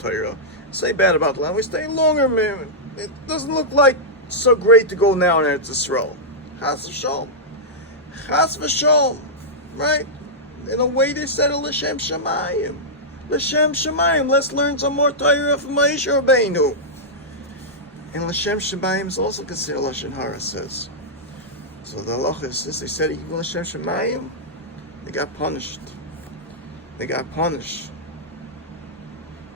Torah, say bad about the land, we stay longer, man. It doesn't look like so great to go now in Eretz Yisrael. Chas v'sholom. Chas v'sholom. Right? In a way they said, L'shem Shamayim. L'shem Shamayim. Let's learn some more Torah from Moshe Rabbeinu. And L'shem Shamayim is also considered Lashon Hara, says. So the halacha is, since they said even L'shem Shamayim, they got punished. They got punished.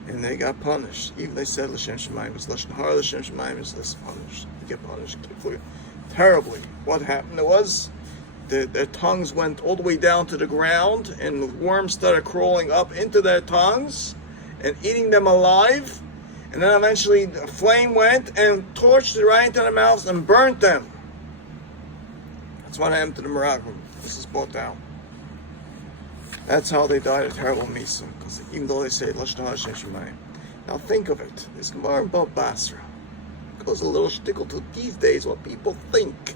And they got punished. Even they said L'shem Shamayim is Lashon Hara, L'shem Shamayim is less punished. They get punished terribly. What happened was their tongues went all the way down to the ground, and the worms started crawling up into their tongues and eating them alive. And then eventually a flame went and torched it right into their mouths and burnt them. That's what happened to the Meraglim. This is brought down. That's how they died, a terrible misa. Because even though they say Lashon Hara Shem Shemayim. Now think of it. This Gemara in Bab Basra goes a little shtickle to these days what people think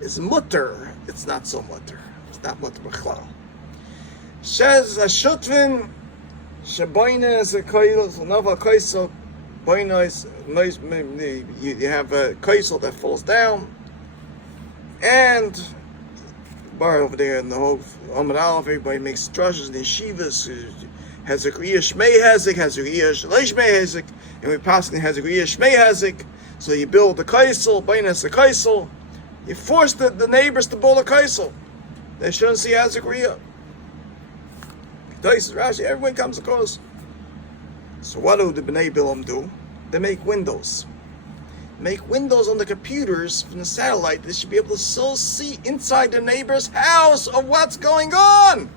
is mutter. It's not so mutter. It's not mutter b'chlal. Says a shutvin shaboina is a kaisel, nova kaisel. Boina is you have a kaisel that falls down, and bar over there in the whole Amud Aleph, everybody makes drushes and yeshivas. Has a kriya shmei hazik, has a kriya shleish shmei hazik, and we passing has a kriya shmei hazik. So you build the kaisel, boina is a kaisel. You force the neighbors to build a kaisel. They shouldn't see hazik kriya. Rashi, everyone comes across. So what do the Bnei Bilam do? They make windows. Make windows on the computers from the satellite. They should be able to still see inside the neighbor's house of what's going on.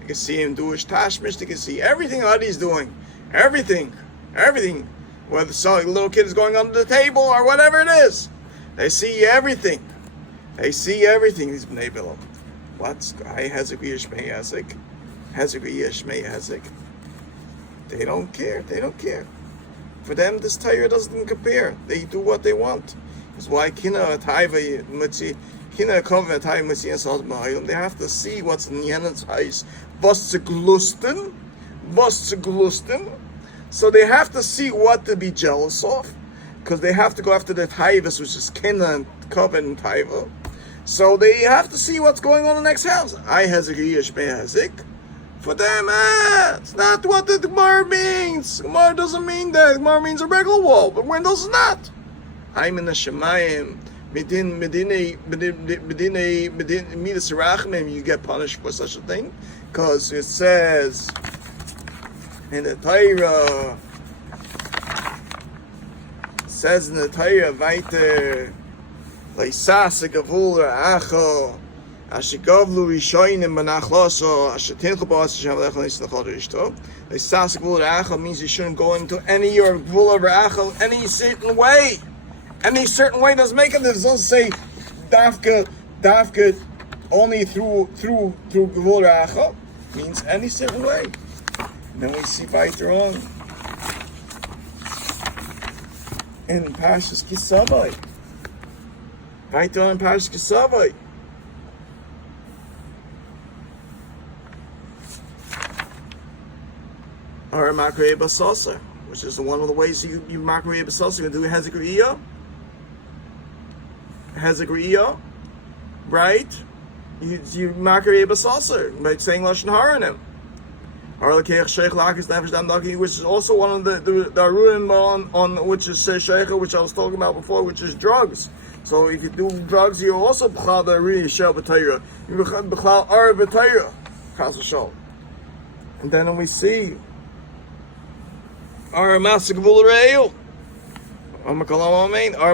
You can see him do his tashmish. They can see everything Adi's doing. Everything. Whether some little kid is going under the table or whatever it is. They see everything. These Bnei Bilam. What's Hezekiyah Shmei Hezek? Hezekiyah Shmei Hezek. They don't care. For them, this Torah doesn't compare. They do what they want. That's why they have to see what's in Yenen's eyes. Was zu glusten. So they have to see what to be jealous of, because they have to go after the Taivas, which is Kina and Koven and Taiva. So they have to see what's going on in the next house. For them, it's not what the Gemara means. Gemara doesn't mean that. Gemara means a regular wall, but windows is not. I'm in the Shemayim. You get punished for such a thing, because it says in the Torah, weiter, leisase gavul ra'acho, asher gavlu rishonim benachlaso, asher tinchu ba'as Hashem lecha nisnachal rishto. Leisase gavul ra'acho means you shouldn't go into any or gavul ra'acho any certain way. Any certain way doesn't make it. It doesn't say dafka only through gavul ra'acho. Means any certain way. And then we see weiter on in Parshas Kisavai. Weiter on in Parshas Kisavai. Or Makrei Basasa, which is one of the ways you Makrei Basasa can do Hezekriya, right? You Makrei Basasa by saying Lashon Hara in him. Which is also one of the Aruim on which is Sheikha, which I was talking about before, which is drugs. So if you do drugs, you also b'chal the Ari Shel B'Tayra. You b'chal Ar B'Tayra. Chas v'sholom. And then we see Ar Masik V'U'Reil. Ar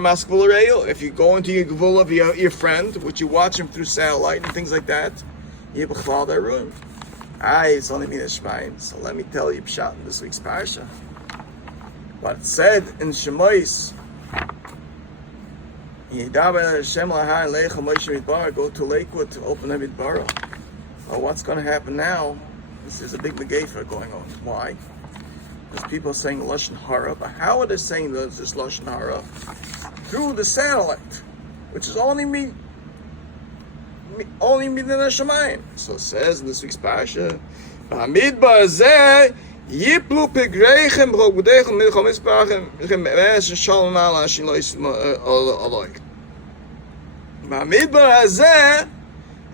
Masik V'U'Reil. If you go into your Gvul of your friend, which you watch him through satellite and things like that, you b'chal the Aruim. It's only Mina Shemaim. So let me tell you Pshat in this week's Parsha. What it said in Shemois, go to Lakewood to open a Midbar. Well, what's going to happen now? There's a big Megefa going on. Why? Because people are saying Lashon Hara, but how are they saying this Lashon Hara? Through the satellite, which is only Midin Hashemayim. So it says in this week's Parsha, Midbar Zeh Yiplu pegreichem brogudechem milchom isparchem me'es shalom ala shin lois aloik. Midbar hazeh,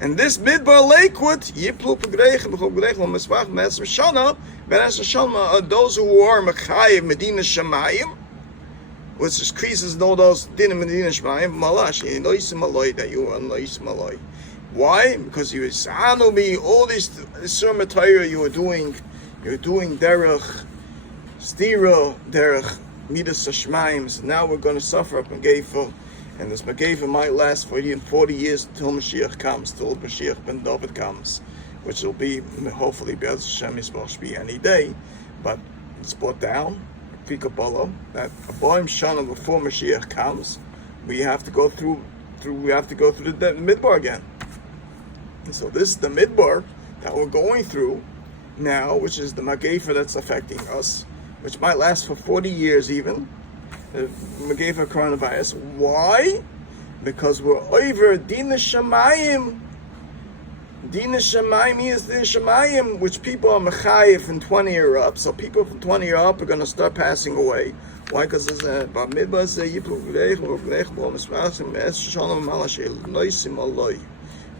and this midbar Lakewood, Yiplu pegreichem brogudechem misparchem me'es shana, me'es shalom are those who are mechayev Medina Shemayim, which increases all those din Medina Shemayim, malash, lois aloy, that you are lois aloy. Why? Because you sanu me all this Surah Torah you are doing. You're doing derech, stira, derech, midas hashmaim. So now we're going to suffer a Megeifa, and this Megeifa might last for 40 years until Mashiach comes, till Mashiach ben David comes, which will be, hopefully, Be'ez Hashem Yisbosh be any day, but it's brought down, Fi Kabbalah, that a Boim Shana before Mashiach comes, we have to go through the Midbar again. And so this is the Midbar that we're going through now, which is the Megeifa that's affecting us, which might last for 40 years even, the Megeifa coronavirus. Why? Because we're over Dina Shemayim. Dina Shemayim is Dina Shemayim, which people are Mechayev from 20 or up. So people from 20 or up are going to start passing away. Why? Because there's a Bamidbar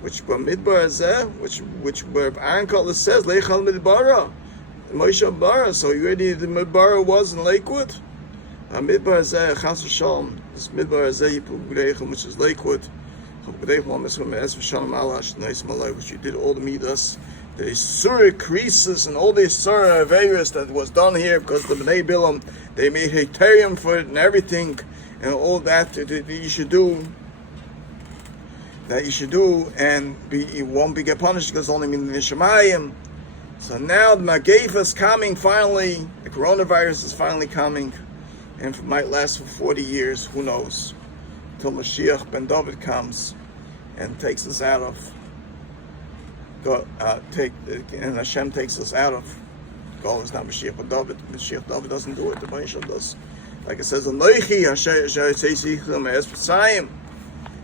which Midbar Azeh, which where Aaron Cutler says Leichal Midbara, Moshe Bara. So you already the Midbara was in Lakewood. Midbar Azeh Chas v'Shalom. This Midbar Azeh Yipul which is Lakewood. Which you did all the midas, the surah creases and all the surah various that was done here because the Bnei Bilam they made Heterium for it and everything and all that you should do. That you should do, and you won't get punished because only in the Shemayim. So now the Megeifa is coming finally, the coronavirus is finally coming, and it might last for 40 years, who knows, until Mashiach ben David comes and takes us out of, and Hashem takes us out of, God is not Mashiach ben David, Mashiach David doesn't do it, the Moshe does. Like it says, Anoichi,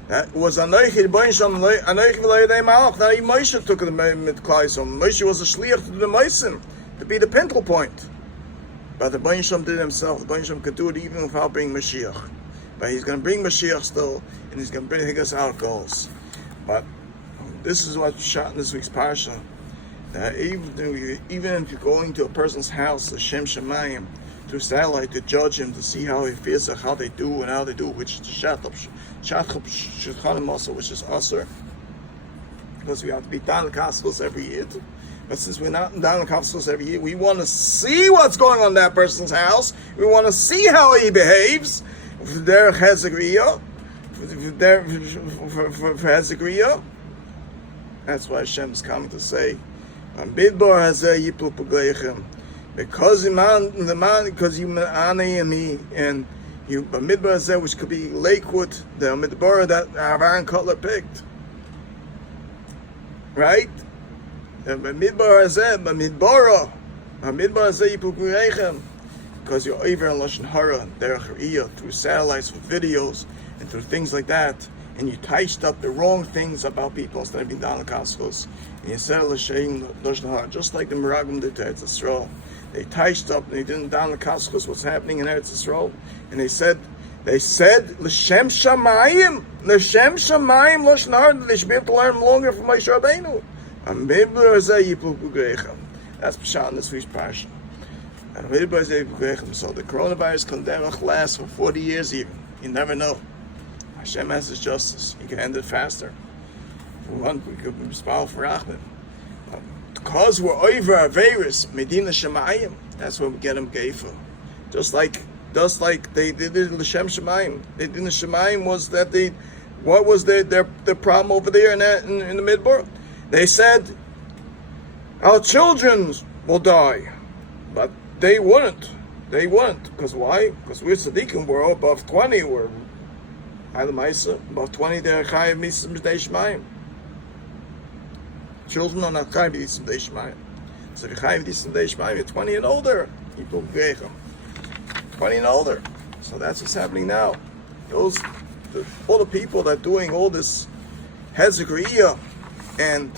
that was Anoichi, the Baruch Shem, Anoichi v'layadei malach. Not even Moshe took the mit Klaisom. Moshe was a shliach to the Meisim, to be the pintle point. But the Baruch Shem did it himself. The Baruch Shem could do it even without bringing Mashiach. But he's going to bring Mashiach still, and he's going to bring us out goals. But this is what's shot in this week's parsha. That even if you're going to a person's house, the Shem Shemayim, through satellite to judge him, to see how he feels, how they do and how they do, which is the Shatchap Shulchanim also, which is Asr, because we have to be down in Gospels every year. But since we're not down in Gospels every year, we want to see what's going on in that person's house. We want to see how he behaves. For their Hezekriya, for Hezekriya. That's why Hashem is coming to say, Midbar Hazeh Yipul Pugleichem. Because you and me, and you Midbar Hazeh, which could be Lakewood, the Midbar that Aaron Cutler picked. Right? Midbar Hazeh, Midbara. Midbar Hazeh Yipul Pugleichem. Because you're over in Lashon Hara, Derech Riyah, through satellites, through videos, and through things like that, and you touched up the wrong things about people instead of being down the Gospels, and you said Lashon Hara, just like the Meraglim did to Eretz Yisrael. They touched up, and they didn't down the Gospels what's happening in Eretz Yisrael, and they said L'Shem Shamayim, Lashon Hara, that they should be able to learn longer from Moshe Rabbeinu. That's Pshat in this week's parsha. So the coronavirus can last for 40 years even. You never know. Hashem has His justice. He can end it faster. We could be spal for Achmed. Because we're over Averis, Medina Shemayim, that's when we get them Geifa. Just like they did L'Shem Shemayim. They did the Shemayim was that what was their problem over there in the Midbar? They said, our children will die. But they wouldn't. Because why? Because we're tzaddikim, we're above 20, we're above 20, they're chayiv mitzvah b'dei shmayim. Children are not chayiv mitzvah b'dei shmayim. So if you're chayiv mitzvah b'dei shmayim, you're 20 and older. People grechem. 20 and older. So that's what's happening now. All the people that are doing all this hezekriya and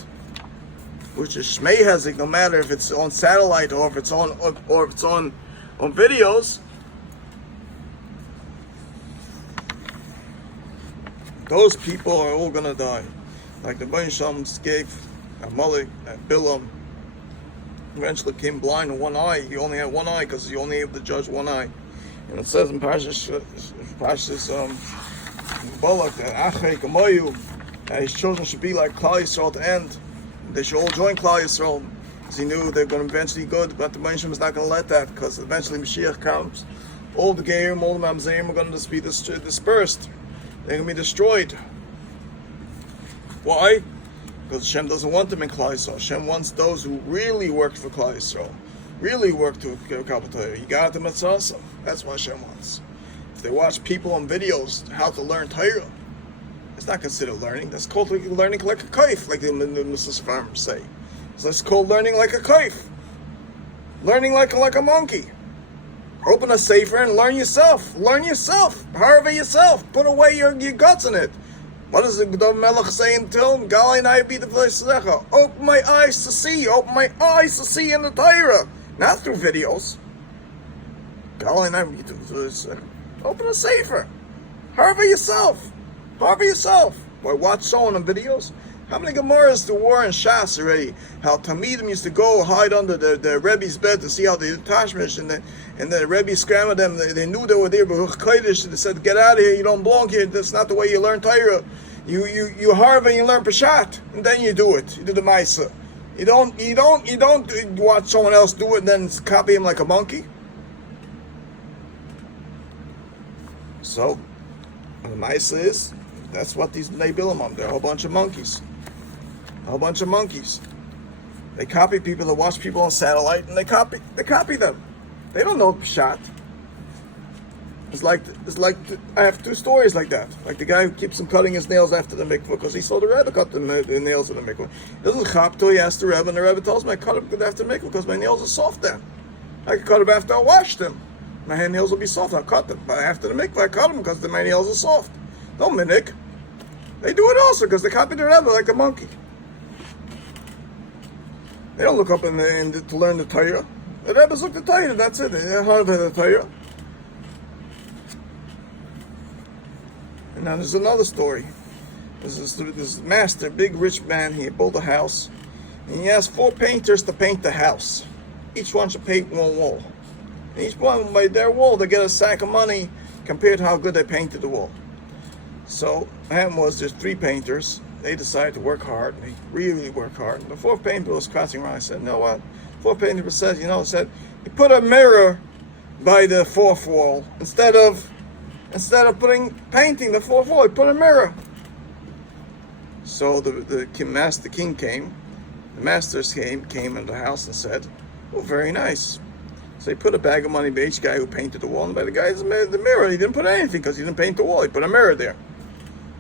which is Shmei Hezek, no matter if it's on satellite or if it's on videos, those people are all gonna die. Like the Bain Shem gave Amalek and Bilam, eventually became blind in one eye. He only had one eye because he only able to judge one eye. And it says in Parshas Balak that Achrei Kamoyu, that his children should be like Klal Yisrael at the end. They should all join Klal Yisrael, because he knew they're going to eventually be good. But the Bain Shem is not going to let that, because eventually Mashiach comes. All the Gerim, all the Mamzerim are going to be dispersed. They're going to be destroyed. Why? Because Hashem doesn't want them in Klal Yisrael. Hashem wants those who really worked for Klal Yisrael, really worked to Kabbalah Torah. He got them at Sasa. That's what Hashem wants. If they watch people on videos how to learn Torah, it's not considered learning. That's called learning like a kaif, like the Muslim farmers say. So that's called learning like a kaif. Learning like a monkey. Open a sefer and learn yourself. Learn yourself. Harvey yourself. Put away your guts in it. What does the Gdov Melech say until him? Galai and I be the Vlesecha. Open my eyes to see. Open my eyes to see in the Torah. Not through videos. Galai and I be the Vlesecha. Open a sefer. Harvey yourself. Harvey yourself. Boy, watch someone on videos. How many Gemaras there were in Shas already? How Talmidim used to go hide under the Rebbe's bed to see how they did Tashmish, and the Rebbe scrambled them. They knew they were there, but Kodesh, they said, "Get out of here! You don't belong here. That's not the way you learn Torah. You harve and you learn Peshat, and then you do it. You do the Maisa. You don't watch someone else do it and then copy him like a monkey." So, the Maisa is, that's what these Bnei Bilam are. They're a whole bunch of monkeys. A whole bunch of monkeys. They copy people that watch people on satellite, and they copy them. They don't know Pshat. It's like I have two stories like that. Like the guy who keeps him cutting his nails after the mikvah because he saw the Rebbe cut the nails in the mikvah. He doesn't chop till he asks the Rebbe, and the Rebbe tells him, "I cut them after the mikvah because my nails are soft then. I can cut them after I wash them. My hand nails will be soft. I'll cut them. But after the mikvah, I cut them because my nails are soft." No, Minik. They do it also because they copy the Rebbe like a monkey. They don't look up to learn the Torah. The Rebbe's look at the Torah, that's it. They don't have the Torah. And now there's another story. There's this master, big rich man, he built a house. And he asked 4 painters to paint the house. Each one should paint one wall. And each one, by their wall, they get a sack of money compared to how good they painted the wall. So, what happened was there's 3 painters. They decided to work hard. They really work hard. And the 4th painter was crossing around. I said, "You know what?" 4th painter said, "You put a mirror by the 4th wall instead of painting the 4th wall. You put a mirror." So the king came. The masters came into the house and said, "Oh, very nice." So he put a bag of money by each guy who painted the wall, and by the guy in the mirror, he didn't put anything because he didn't paint the wall. He put a mirror there.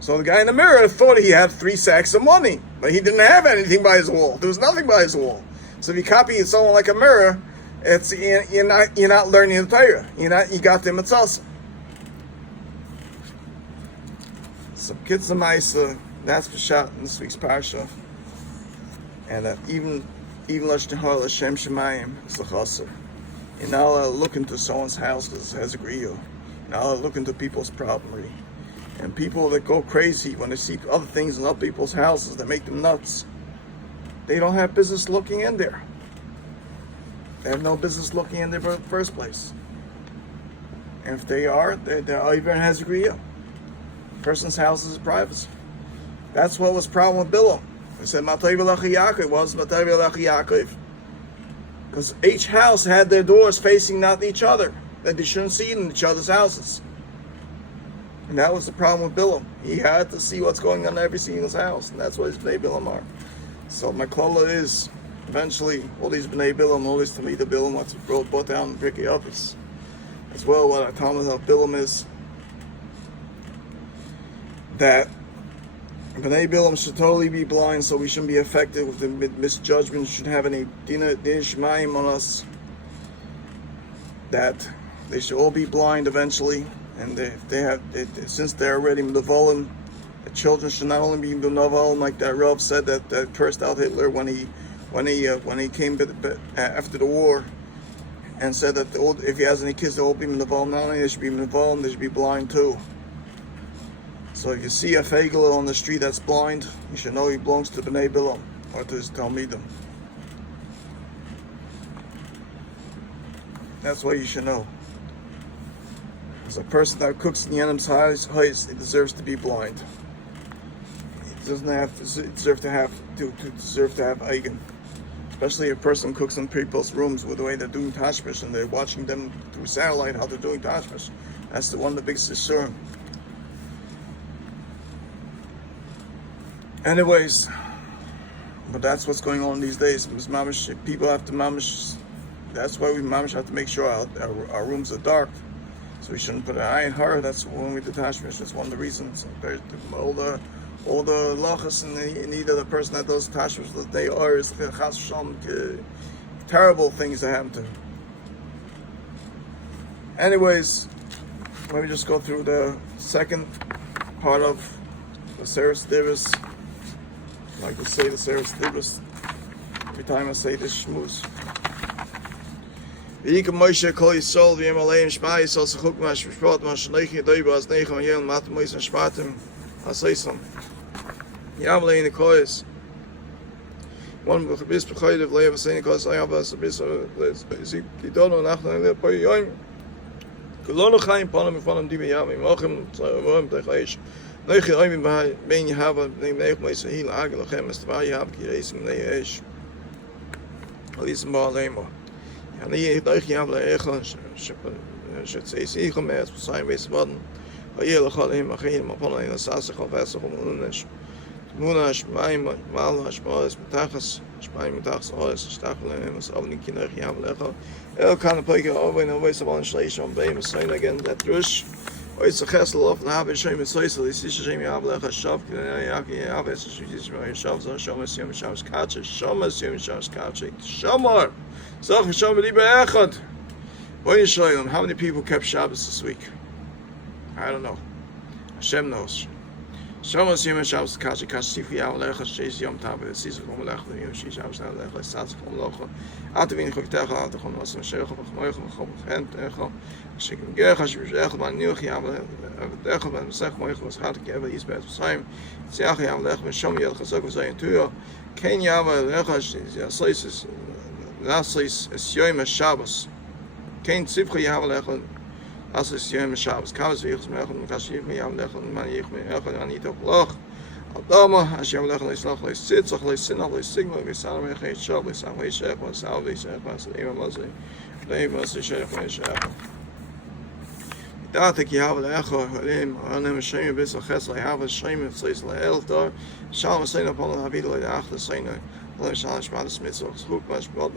So the guy in the mirror thought he had 3 sacks of money, but he didn't have anything by his wall. There was nothing by his wall. So if you copy someone like a mirror, you're not learning the Torah. You got the mitzvah. So kids of Maisa, that's Peshat in this week's parsha, and that even Lashon Hara L'Shem Shemayim is the chasser. You're not allowed to look into someone's house because it has a griyo. You're not allowed to look into people's property. And people that go crazy when they see other things in other people's houses that make them nuts, they don't have business looking in there. They have no business looking in there in the first place. And if they are, they're even has a griyo. Person's house is privacy. That's what was the problem with Bilam. They said, "Matay v'lechi Yaakov." Was Matay v'lechi Yaakov? Because each house had their doors facing not each other, that they shouldn't see in each other's houses. And that was the problem with Bilam. He had to see what's going on in every single house, and that's what his Bnei Bilam are. So my klala is, eventually, all these Bnei Bilam, all these Talmidei Bilam, what's brought down in Pirkei Avos. As well, what I tell myself Bilam is that Bnei Bilam should totally be blind, so we shouldn't be affected with the misjudgment. We shouldn't have any din shemaim on us. That they should all be blind eventually, and since they're already medovalim, the children should not only be medovalim like that Rav said that cursed out Hitler when he when he came after the war and said that if he has any kids, they will be involved. Not only they should be involved, they should be blind too. So if you see a fegel on the street that's blind, you should know he belongs to B'nai Bilam or to his Talmidim. That's what you should know. As a person that cooks in Yenam's house, he deserves to be blind. He doesn't have to deserve to have eigen. Especially if a person cooks in people's rooms with the way they're doing tashmish and they're watching them through satellite how they're doing tashmish. That's one of the biggest isurim. Anyways, but that's what's going on these days. People have to mamish. That's why we mamish have to make sure our rooms are dark. So we shouldn't put an eye in her. That's when we do tashmish. That's one of the reasons. All the lachas in either the person that does tashmish that they are is chas v'shalom, terrible things that happen to him. Anyways, let me just go through the second part of the Seres Divis. I like to say the Seres Divis every time I say this shmuz. V'yikam Moshe kol Yisrael v'yem aleim shma Yisrael sechuk ma shmishpat ma shneich yedoiba as neichem yel matam moisen shmatim haseisam yam lein the kois one bis b'chaydev leiv asein kois ayam bas bis zik kidono nachna le po yoim kulonu Chaim panim v'fanam di b'yam imochem tzavim techaish neich yoim ben yehava neich moisen hil agel lachem es tva yehav ki reisim neish alism ba'aleimo and he daich yav le'echon shetzei sichom me'ez b'sayim v'esvaden ha'yeh l'chalim achim apon in asasach v'esach u'munesh munash ma'im ma'al ha'shma'es b'tachas shma'im b'tachas o'es shtach le'em asavni kinach yav le'echon el kan peke ovein oveis avon shleishon be'im asayin again that rush ois achesel of l'hav eshoim etzoisel isish Hashem yav le'echon shav k'nei yav esish shav zah shomas yom shavs kachet shomas yom shavs kachet shamar Zach Hashem libe echad. Boy Yisrael, how many people kept Shabbos this week? I don't know. Hashem knows. Shomas Yom Shabbos Kashi Kashi Yav Lecha Sheis Yom Tav Tzis Vom Lech Yom Sheis Shabbos Lecha Satz Vom Locha Atvin Choktecha Atachon Osam Shecha V'Chmoich V'Chom V'Chent Echa Shekim Gecha Shv'Echa Ban Nioch Yav Lecha Ban Mesech Moich V'Schat Kevel Yisbet V'Sayim Tziach Yav Lecha V'Shom Yel Chazok V'Zayin Tuyo Ken Yav Lecha Yasoisis Naslis es Yom Shabbos. Kein Tzivcha Yav Lecha Naslis Yom Shabbos. Kavas v'yichus me'echon Mekashiv Yav Lecha Man Yich Me'echon Anito Plach Adama Hashem Lecha Leislach Leisitzach Leisinach Leisigma V'Sal Me'echon Shav Leisam Leishech V'Sal Leishech V'Sal Eva Mazli Leim Mazli Shech Leishech Datek Yav Lecha Halim Anem Hashem Yibis Aches Le'Yav Hashem Yitzlis Le'el Dar Shalom Seina Polo Havid Le'ach Le'Seina Le'Shal Shmad Smitzvah Zchuk Mashbad